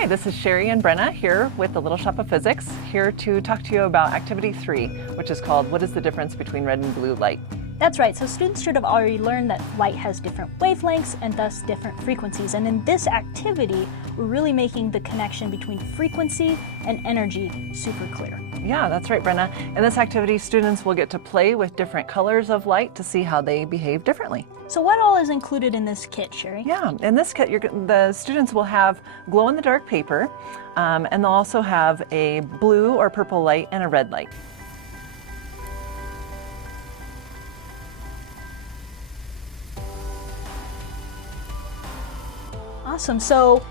Hi, this is Sherry and Brenna here with the Little Shop of Physics, here to talk to you about Activity 3, which is called What is the Difference Between Red and Blue Light? That's right, so students should have already learned that light has different wavelengths and thus different frequencies. And in this activity, we're really making the connection between frequency and energy super clear. Yeah, that's right, Brenna. In this activity, students will get to play with different colors of light to see how they behave differently. So what all is included in this kit, Sherry? Yeah, in this kit, the students will have glow-in-the-dark paper, and they'll also have a blue or purple light and a red light. Awesome, so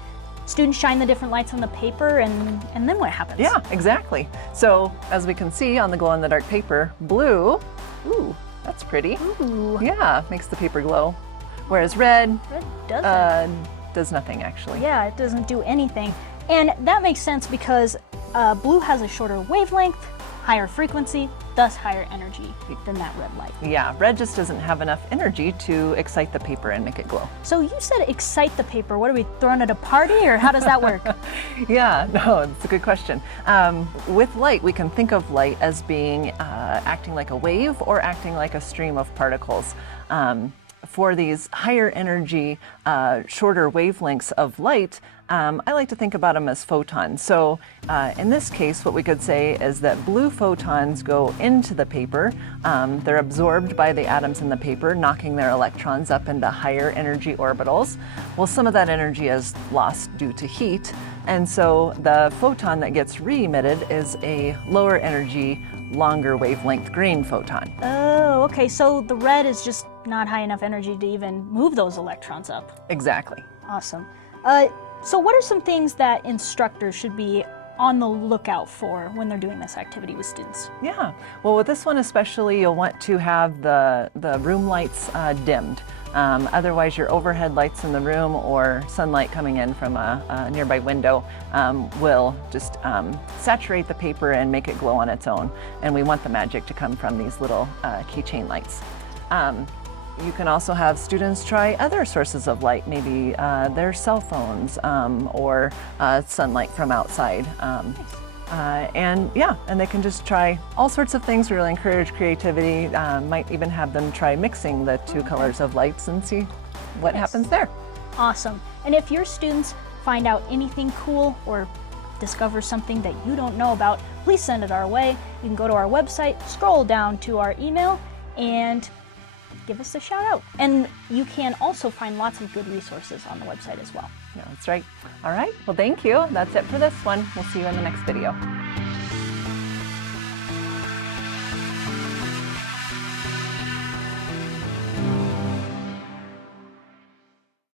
students shine the different lights on the paper and then what happens? Yeah, exactly. So as we can see on the glow-in-the-dark paper, blue, ooh, that's pretty. Ooh. Yeah, makes the paper glow. Whereas red doesn't. Does nothing actually. Yeah, it doesn't do anything. And that makes sense because blue has a shorter wavelength, higher frequency, thus higher energy than that red light. Yeah, red just doesn't have enough energy to excite the paper and make it glow. So you said excite the paper. What are we throwing at a party, or how does that work? Yeah, no, it's a good question. With light, we can think of light as being acting like a wave or acting like a stream of particles. For these higher energy, shorter wavelengths of light, I like to think about them as photons. So in this case, what we could say is that blue photons go into the paper. They're absorbed by the atoms in the paper, knocking their electrons up into higher energy orbitals. Well, some of that energy is lost due to heat, and so the photon that gets re-emitted is a lower energy, longer wavelength green photon. Oh, okay, so the red is just not high enough energy to even move those electrons up. Exactly. Awesome. So what are some things that instructors should be on the lookout for when they're doing this activity with students? Yeah, well, with this one especially, you'll want to have the room lights dimmed. Otherwise, your overhead lights in the room or sunlight coming in from a nearby window will just saturate the paper and make it glow on its own. And we want the magic to come from these little keychain lights. You can also have students try other sources of light, maybe their cell phones or sunlight from outside. And they can just try all sorts of things. We really encourage creativity. Might even have them try mixing the two colors of lights and see what happens there. Awesome. And if your students find out anything cool or discover something that you don't know about, please send it our way. You can go to our website, scroll down to our email, and give us a shout out. And you can also find lots of good resources on the website as well. Yeah, that's right. All right, well, thank you. That's it for this one. We'll see you in the next video.